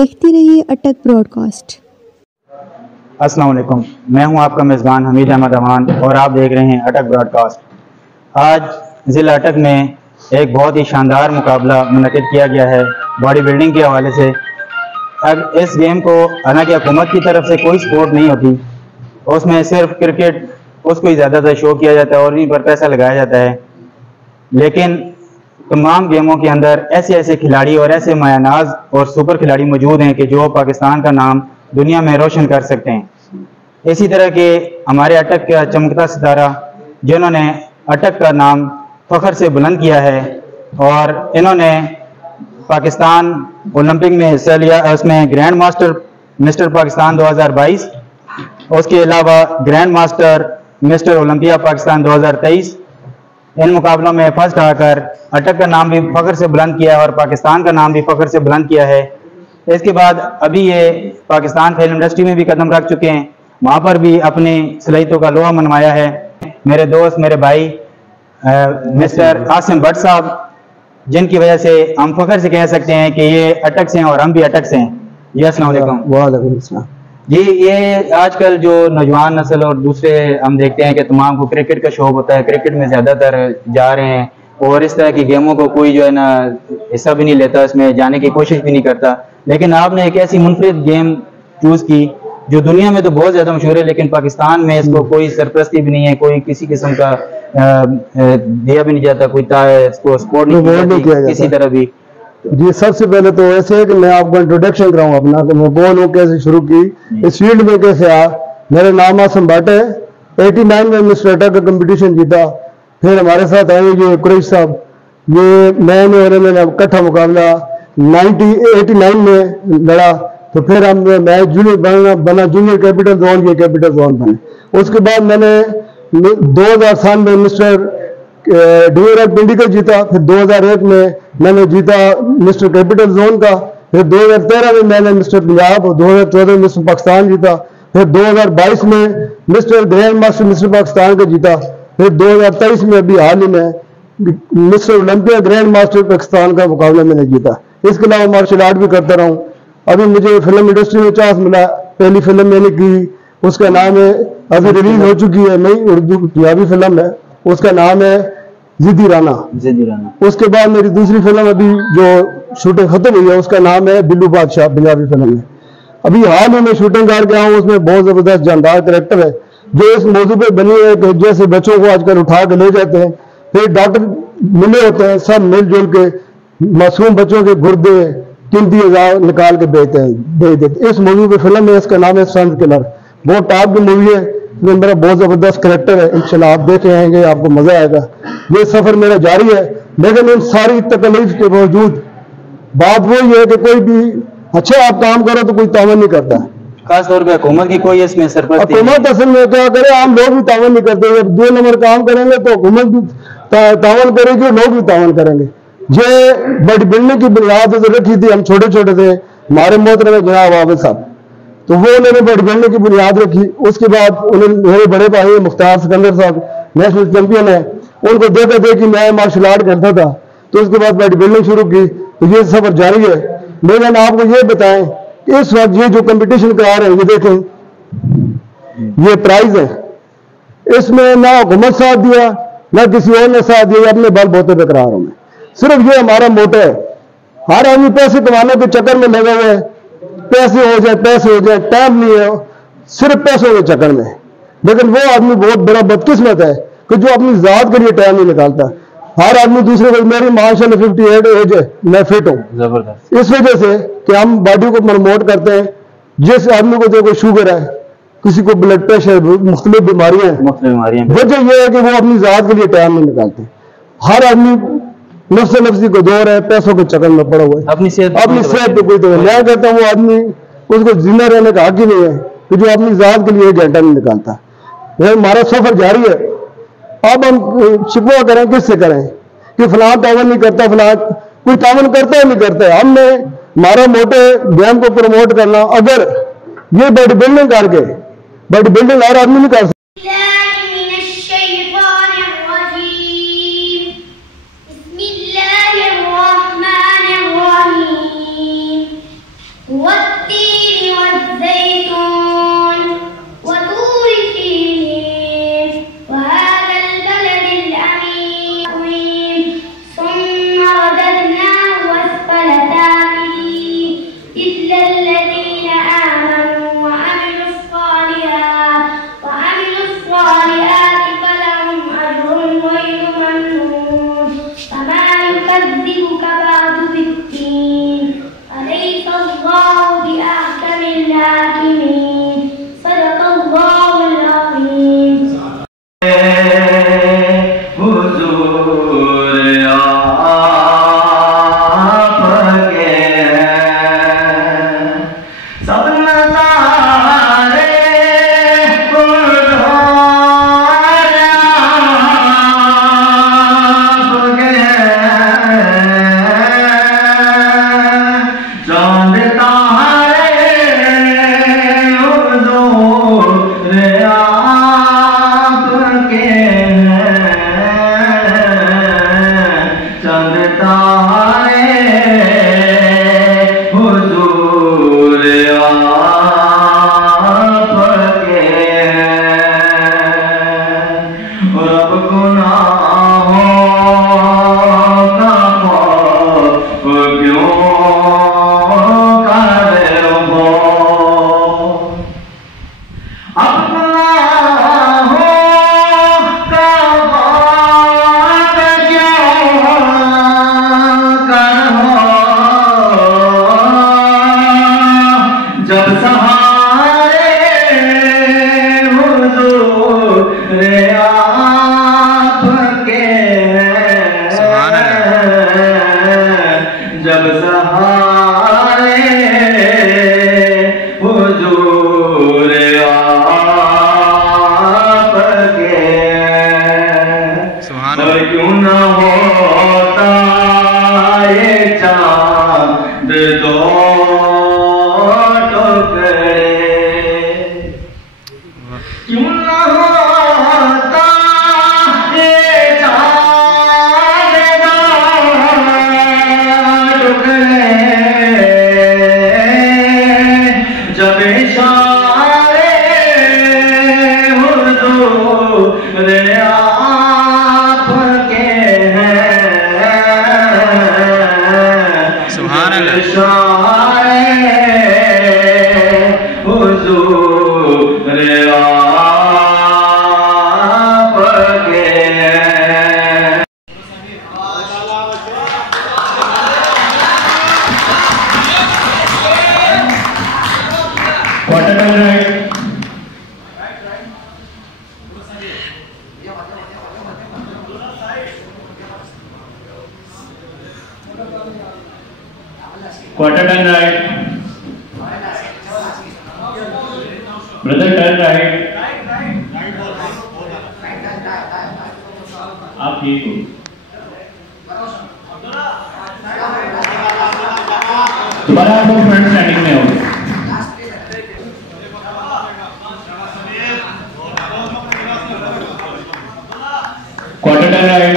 देखते रहिए अटक ब्रॉडकास्ट। अस्सलाम वालेकुम, मैं हूं आपका मेज़बान हमीद अहमद अमान और आप देख रहे हैं अटक ब्रॉडकास्ट। आज ज़िला अटक में एक बहुत ही शानदार मुकाबला मुनक़िद किया गया है बॉडी बिल्डिंग के हवाले से। अब इस गेम को हालांकि हुकूमत की तरफ से कोई सपोर्ट नहीं होती, उसमें सिर्फ क्रिकेट उसको ही ज़्यादातर शो किया जाता है और उन्हीं पर पैसा लगाया जाता है। लेकिन तमाम गेमों के अंदर ऐसे ऐसे खिलाड़ी और ऐसे मायानाज और सुपर खिलाड़ी मौजूद हैं कि जो पाकिस्तान का नाम दुनिया में रोशन कर सकते हैं। इसी तरह के हमारे अटक का चमकता सितारा जिन्होंने अटक का नाम फ़ख्र से बुलंद किया है और इन्होंने पाकिस्तान ओलंपिक में हिस्सा लिया, उसमें ग्रैंड मास्टर मिस्टर पाकिस्तान 2022, उसके अलावा grand master mister Olympia Pakistan 2023, इन मुकाबलों में फर्स्ट आकर अटक का नाम भी फ़ख्र से बुलंद किया है और पाकिस्तान का नाम भी फ़ख्र से बुलंद किया है। इसके बाद अभी ये पाकिस्तान फिल्म इंडस्ट्री में भी कदम रख चुके हैं, वहाँ पर भी अपनी सलाहियतों का लोहा मनवाया है। मेरे दोस्त, मेरे भाई मिस्टर आसिम भट्ट साहब, जिनकी वजह से हम फ़ख्र से कह सकते हैं कि ये अटक से हैं और हम भी अटक से हैं। जी अस्सलाम वालेकुम। वालेकुम अस्सलाम। जी, ये आजकल जो नौजवान नस्ल और दूसरे हम देखते हैं कि तमाम को क्रिकेट का शौक होता है, क्रिकेट में ज़्यादातर जा रहे हैं और इस तरह की गेमों को कोई जो है ना हिस्सा भी नहीं लेता, इसमें जाने की कोशिश भी नहीं करता। लेकिन आपने एक ऐसी मुनफरिद गेम चूज़ की जो दुनिया में तो बहुत ज़्यादा मशहूर है, लेकिन पाकिस्तान में इसको कोई सरपरस्ती भी नहीं है, कोई किसी किस्म का दिया भी नहीं जाता, कोई इसको सपोर्ट नहीं किया किसी तरह भी। जी, सबसे पहले तो ऐसे है कि मैं आपको इंट्रोडक्शन कराऊं अपना, कि मैं बोलूं कैसे शुरू की, इस फील्ड में कैसे आया। मेरा नाम आसिम भट्ट है। 89 में मिस्टर अटक का कंपटीशन जीता। फिर हमारे साथ आए ये कुरैश साहब, ये मैंने और इन्होंने इकट्ठा मुकाबला 89 में लड़ा। तो फिर हम मैं जूनियर बना जूनियर कैपिटल जोन, ये कैपिटल जोन बने। उसके बाद मैंने 2007 में मिस्टर डीआर पिंडी का जीता। फिर 2001 में मैंने जीता मिस्टर कैपिटल जोन का। फिर 2013 में मैंने मिस्टर पंजाब और 2014 में मिस्टर पाकिस्तान जीता। फिर 2022 में mister grand master mister Pakistan का जीता। फिर 2023 में अभी हाल ही में mister Olympia grand master Pakistan का मुकाबला मैंने जीता। इसके अलावा मार्शल आर्ट भी करता रहा हूँ। अभी मुझे फिल्म इंडस्ट्री में चांस मिला। पहली फिल्म मैंने की, उसका नाम है, अभी रिलीज हो चुकी है, नई उर्दू पंजाबी फिल्म है, उसका नाम है जिद्दी राना। उसके बाद मेरी दूसरी फिल्म अभी जो शूटिंग खत्म हुई है, उसका नाम है बिल्लू बादशाह, पंजाबी फिल्म है। अभी हाल ही में शूटिंग करके आया हूँ। उसमें बहुत जबरदस्त जानदार कैरेक्टर है जो इस मौजू पे बनी है कि जैसे बच्चों को आजकल उठा के ले जाते हैं, फिर डॉक्टर मिले होते हैं, सब मिलजुल के मासूम बच्चों के गुर्दे कीमती अज़ा निकाल के भेज देते। इस मूवी पे फिल्म है, इसका नाम है संत किलर। बहुत टॉप की मूवी है, इसमें मेरा बहुत जबरदस्त कैरेक्टर है। इंशाल्लाह आप देख आएंगे, आपको मजा आएगा। ये सफर मेरा जारी है, लेकिन इन सारी तकलीफ के बावजूद बात वही है कि कोई भी अच्छा आप काम करो तो कोई तावन नहीं करता है। खास तौर पे हुकूमत की कोई इसमें सरपरस्ती, हुकूमत असल में क्या करे, आम लोग भी तावन नहीं करते। जब 2 नंबर काम करेंगे तो हुकूमत भी तावन करेगी और लोग भी तावन करेंगे। ये बड़ी बिल्डिंग की बुनियाद जो रखी थी, हम छोटे छोटे थे, हमारे मोहतरम जनाब आबिद साहब, तो वो उन्होंने बड़ी बिल्डिंग की बुनियाद रखी। उसके बाद उन्होंने मेरे बड़े भाई मुख्तार सिकंदर साहब नेशनल चैंपियन है, उनको देखा देखी मैं मार्शल आर्ट करता था, तो उसके बाद बड़ी बिल्डिंग शुरू की। तो ये सफर जारी है। लेकिन आपको ये बताएं, इस वक्त ये जो कंपटीशन करा रहे हैं, ये देखें, ये प्राइज है, इसमें ना हुकूमत साथ दिया ना किसी और ने साथ दिया, अपने बल बोते पे करा रहा हूं मैं। सिर्फ ये हमारा मोटो है। हर आदमी पैसे कमाने के चक्कर में लगा हुआ है, पैसे हो जाए, टाइम नहीं है, सिर्फ पैसों के चक्कर में। लेकिन वो आदमी बहुत बड़ा बदकिस्मत है कि जो अपनी जात के लिए टाइम नहीं निकालता। हर आदमी दूसरे को, मेरी माशाल्लाह 58 एज है, मैं फिट हूँ जबरदस्त, इस वजह से कि हम बॉडी को प्रमोट करते हैं। जिस आदमी को देखो शुगर है, किसी को ब्लड प्रेशर, मुख्तलिफ बीमारियां हैं, वजह यह है कि वो अपनी जात के लिए टाइम नहीं निकालते। हर आदमी नफ्सी को दौर है, पैसों के चक्कर में पड़ा हुआ है, अपनी सेहत पे कोई तो मैं कहता हूँ वो आदमी, उसको जिंदा रहने का हक ही नहीं है कि जो अपनी जात के लिए 1 घंटा नहीं निकालता। हमारा सफर जारी है। अब हम शिकवा करें, किससे करें कि फलां तावन नहीं करता, फलां कोई तावन करता है नहीं करता है। हमने हमारा मोटे गेम को प्रमोट करना। अगर ये बॉडी बिल्डिंग करके, बॉडी बिल्डिंग हर आदमी नहीं कर सकता। What? जब सहारे हुजूर आपके, और क्यों न होता ये चांद दो टुकड़े, क्यों न होता ये चांद दो टुकड़े, जब इशारे हुजूर आपके हैं, सुभान अल्लाह। इशारे हुजूर आपके हैं। Quarter time right, quarter time right, brother turn right, आप ठीक हो, दोबारा आप लोग फ्रंट स्टैंडिंग में हो। Quarter time right,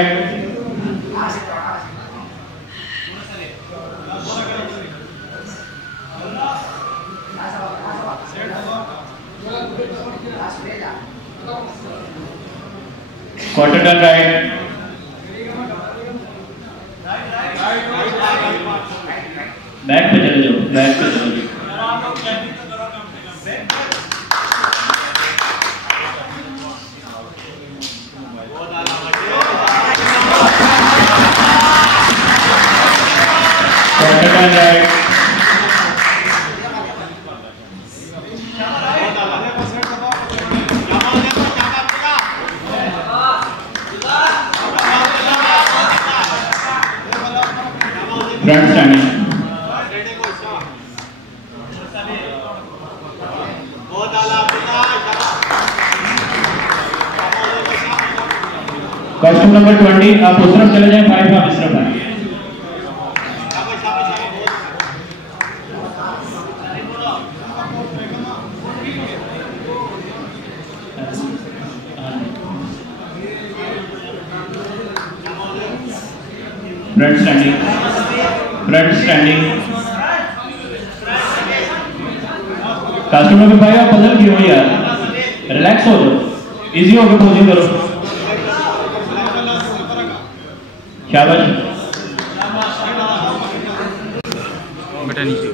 quarter turn right, back पे चले जाओ, बैक पे चले जाओ। Quarter turn right, front standing, costume number 20, आप उस तरफ चले जाएं, 5 आप इस तरफ आए। Front standing, front standing, costume number 5 आप पजल क्यों हो यार, रिलैक्स हो जाओ, इजी होकर पोजिंग करो। शाबाश, बेटा नीचे।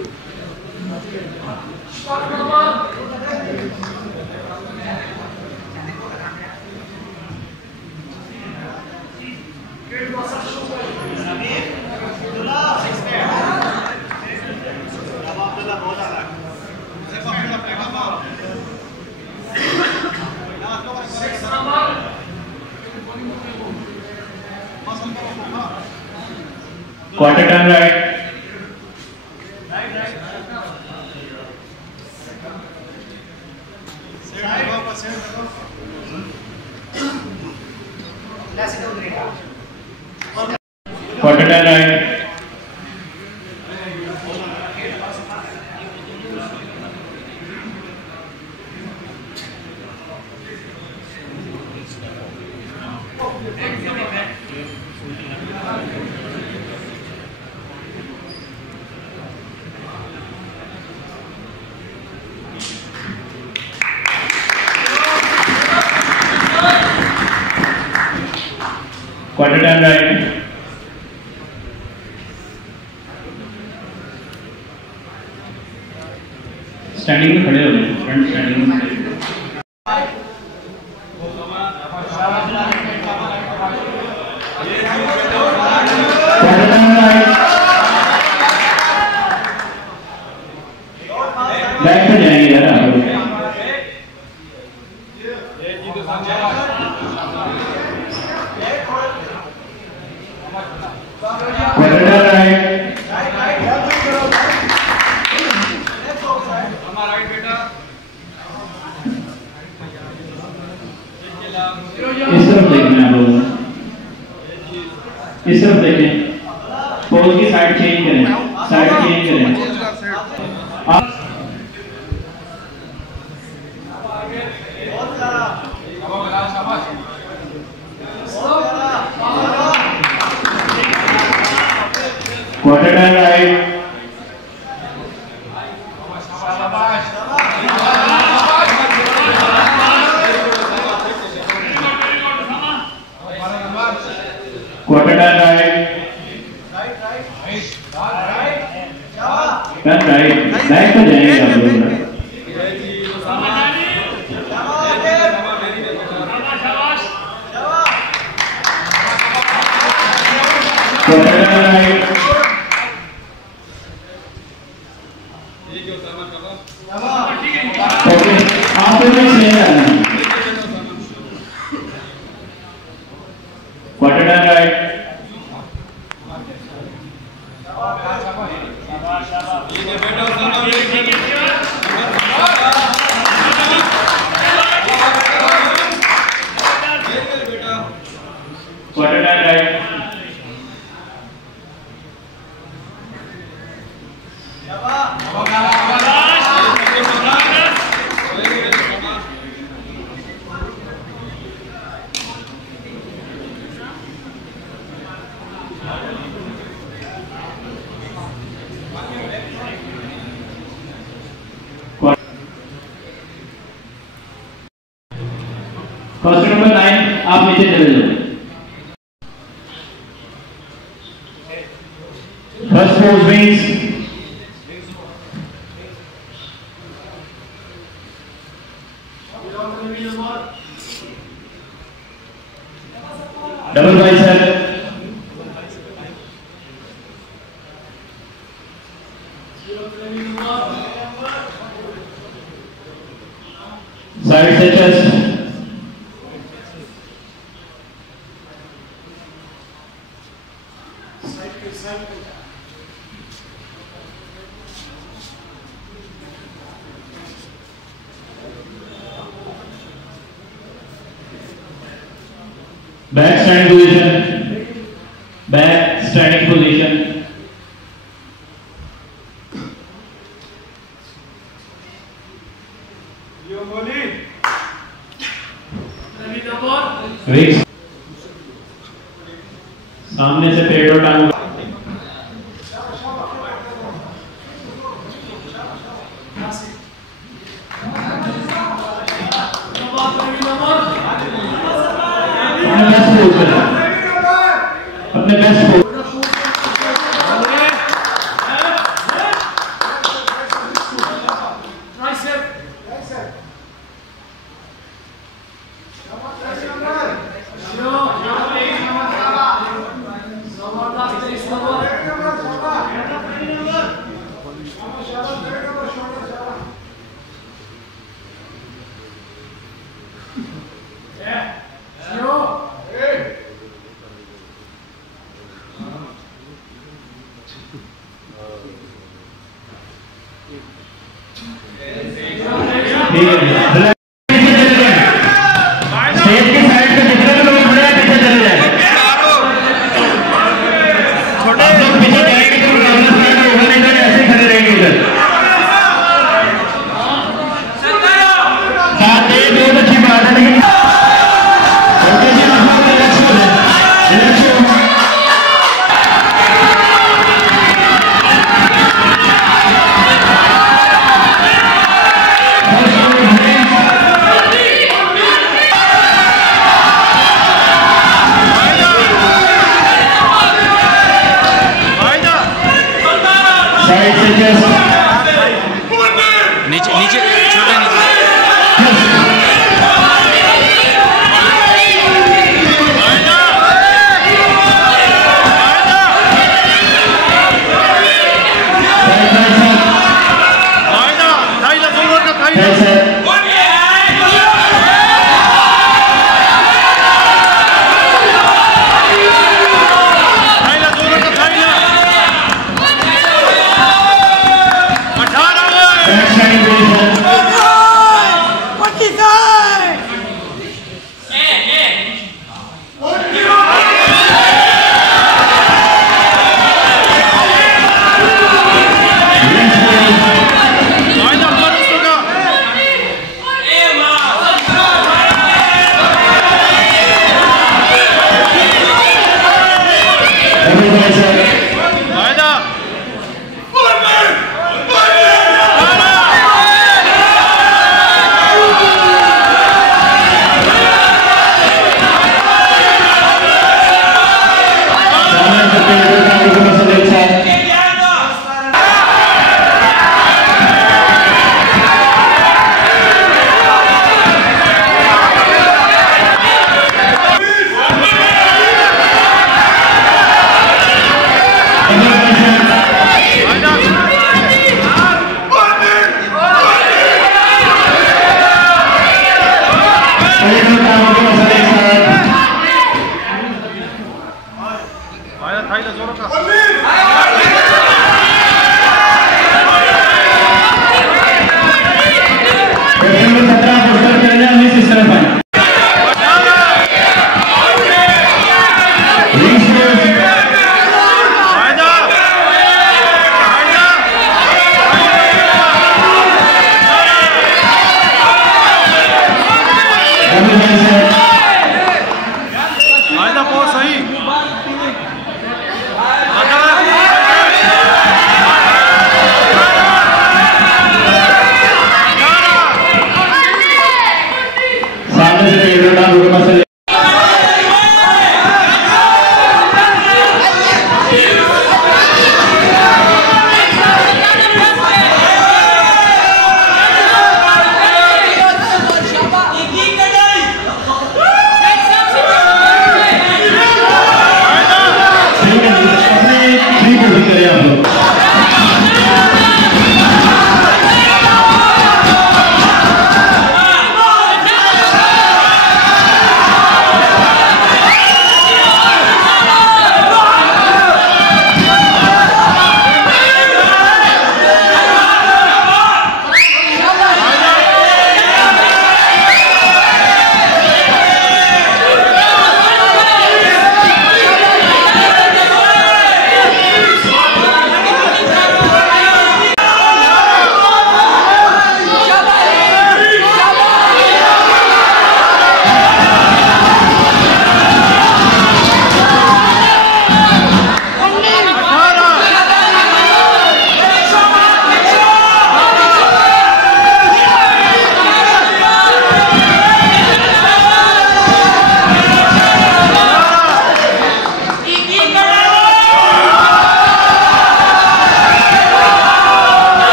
Quarter turn right, quarter turn right, quarter turn right, standing में खड़े हो गए, फ्रंट स्टैंडिंग में खड़े। क्वार्टर टर्न राइट, बैक पे जाएंगे यार आप लोग। क्वार्टर टर्न राइट, इस तरफ देखें, पोज की साइड चेंज करें, साइड चेंज करें। Quarter turn right, quarter turn right, turn right, back पे जाएंगे आप लोग। क्वार्टर टर्न राइट, ओके, आप लोग नहीं आना। Quarter turn right, quarter turn right, question number 9, आप नीचे चले जाओ। First pose wings, double bicep, side से chest, back standing position, back standing position, विक्स, सामने से पेट और टांग, अपने बेस्ट पोज, स्टेज की साइड पे जितने भी लोग खड़े हैं पीछे चले जाए। आप लोग पीछे जाएंगे तो उधर ऐसे खड़े रहेंगे इधर। साथ ही बहुत अच्छी बात है, लेकिन ओके जी, आप लोग रिलैक्स हो जाए, रिलैक्स हो। नीचे नीचे छोटे नीचे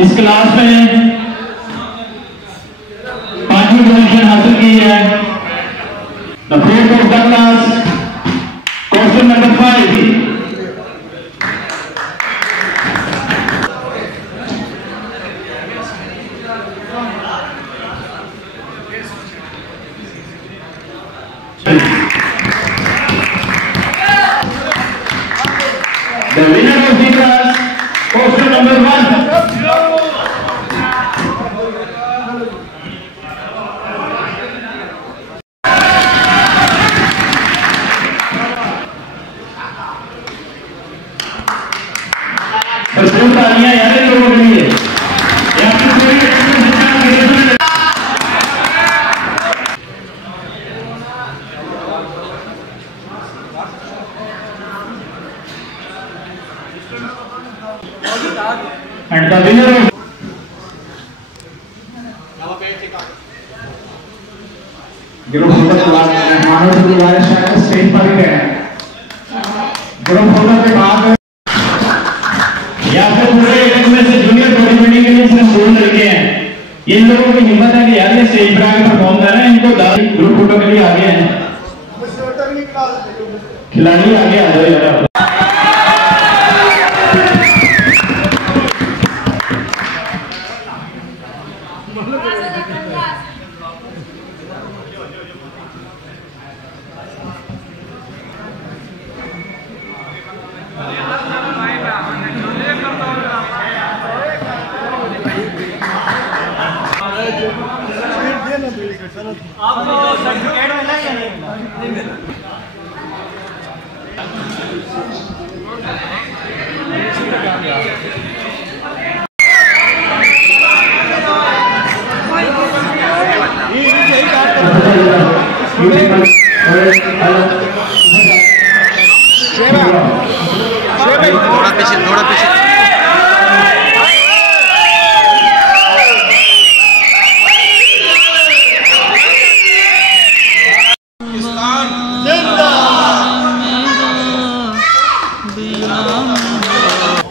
इस क्लास में 5वीं पोजीशन हासिल की है। The fourth of the class, question number 5। The winner of the class, question number 1. भरपूर तालियां यार इन लोगों के लिए। And the winner of group photo Manav के द्वारा शायद स्टेज पर ही है। ग्रुप फोटो के बाद या फिर पूरे इवेंट में से जूनियर बॉडी बिल्डिंग के लिए सिर्फ 2 लड़के हैं। इन लोगों की हिम्मत है कि यार ये स्टेज पर आके परफॉर्म कर रहे हैं, इनको ग्रुप फोटो के लिए आगे हैं। खिलाड़ी आगे आ जाओ यार। आपको सर्टिफिकेट मिला या नहीं मिला? थोड़ा पीछे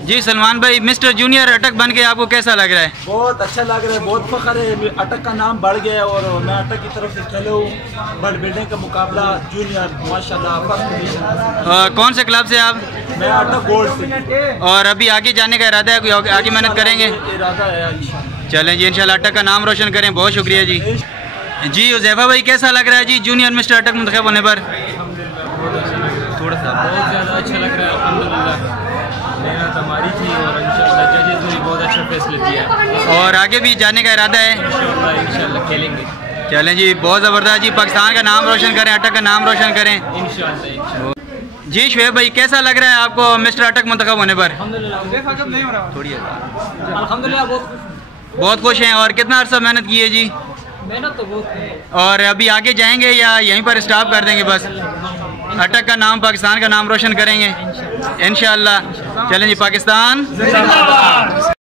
जी। सलमान भाई, मिस्टर जूनियर अटक बन के आपको कैसा लग रहा है? बहुत अच्छा लग रहा है, बहुत फख्र है। अटक का नाम बढ़ गया और मैं अटक की तरफ से खेले हूँ। बॉडी बिल्डिंग का मुकाबला जूनियर माशाल्लाह फर्स्ट पोजीशन। कौन से क्लब से आप? मैं अटक गोल्ड से। और अभी आगे जाने का इरादा है? कोई आगे मेहनत करेंगे? इरादा है इंशाल्लाह। चलें जी, इंशाल्लाह अटक का नाम रोशन करें। बहुत शुक्रिया जी। जी उज़ैफा भाई, कैसा लग रहा है जी जूनियर मिस्टर अटक मुंतखब होने पर? थोड़ा सा बहुत ज़्यादा अच्छा लग रहा है, अल्हम्दुलिल्लाह। मेहनत हमारी थी और इंशाल्लाह जजेस ने भी बहुत अच्छा फैसला दिया। और आगे भी जाने का इरादा है? इंशाल्लाह खेलेंगे। चलें जी, बहुत ज़बरदस्त जी। पाकिस्तान का नाम रोशन करें, अटक का नाम रोशन करें इंशाल्लाह। जी शुएब भाई, कैसा लग रहा है आपको मिस्टर अटक मुंतखब होने पर? अल्हम्दुलिल्लाह बहुत खुश हैं। और कितना अर्सा मेहनत की है जी? मेहनत तो बहुत है। और अभी आगे जाएंगे या यहीं पर स्टॉप कर देंगे बस? अटक का नाम, पाकिस्तान का नाम रोशन करेंगे इंशाल्लाह। चलें जी, पाकिस्तान